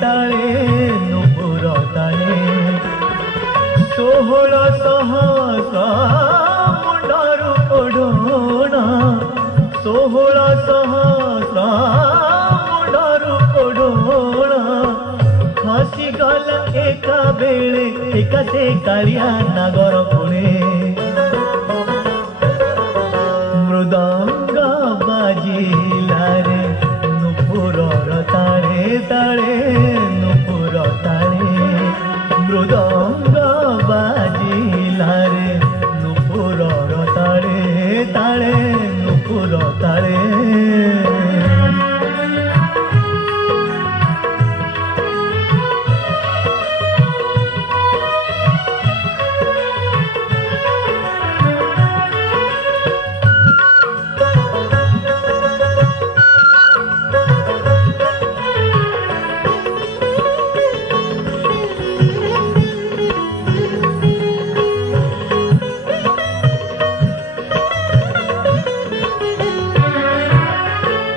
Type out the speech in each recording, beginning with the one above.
ताळे नुपुर ताळे 16 सहस्र मुंडरू ओढोणा 16 सहस्र मुंडरू ओढोणा खसी गला एका बेळे एका से कालिया नागर पुणे मृदंग बाजिला रे नुपुरर ताळे ताळे नुपुर ताळे मृदंग बाजिला रे नुपुरर ताळे ताळे नुपुर ताळे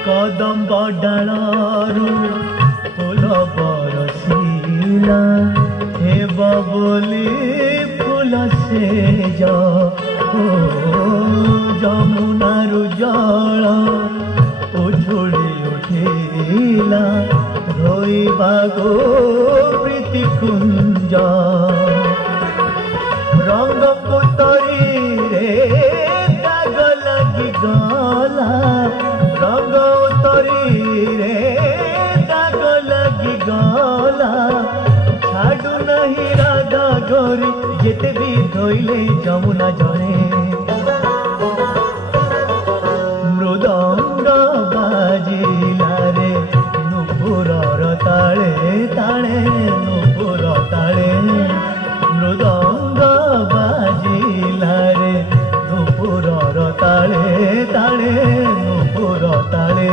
कदम्ब डालू फूल बरसीला हेब बोली फूल से जमुनारू जल उछुड़ी उठिला धोइबा गो प्रीति कुंज रंग पुतरी रे दाग लगी गला रंग उतरी रे दाग लगी गला छाड़ू नहीं राधा गोरी जेते भी धोइले जमुना जड़े मृदंग बाजिला रे नुपुरर ताळे ताळे नुपुर ताळे मृदंग बाजिला रे नुपुरर ताळे ताळे नुपुर ताळे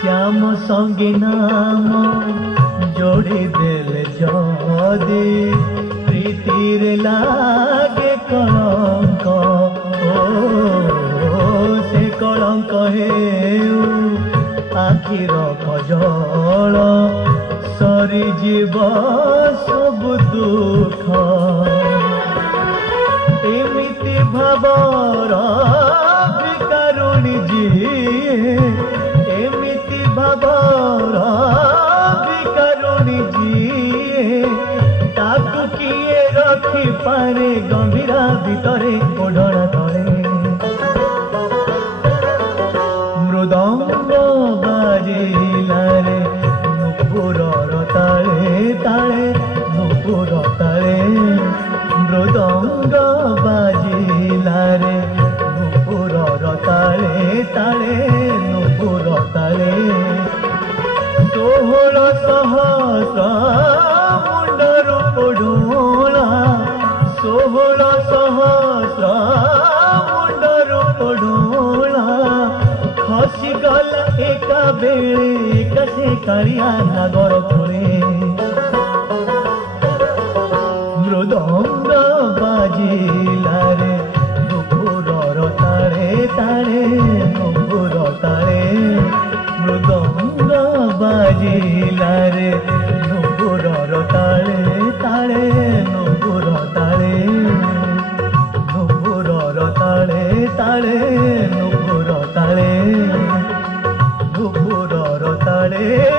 श्याम संगे नाम जोड़ी देल जदी प्रीतिर लागे कलंक से कलंक हेउ आखिर कजल सरी जीव सब दुख एमिति भावर विकारुणी जी एमिति भावर विकारुणी जी ताकू किए रखी पारे गंभीरा भितरे ओढ़ना तले मृदंग बाजिला रे नुपुरर ताळे ताळे नुपुर ताळे मृदंग बाजिला रे नुपुरर ताळे ताळे नुपुर ताळे 16 सहस्र मुंडरू ओढोणा 16 सहस्र मुंडरू ओढोणा खसी गला एका बेळे कसे कालिया नागर पुणे मृदंग बाजिला रे नुपुरर ताळे ताळे नुपुर ताळे मृदंग बाजिला रे नुपुरर ताळे ताळे नुपुर ताळे नुपुरर ताळे ताळे नुपुर ताळे नुपुरर ताळे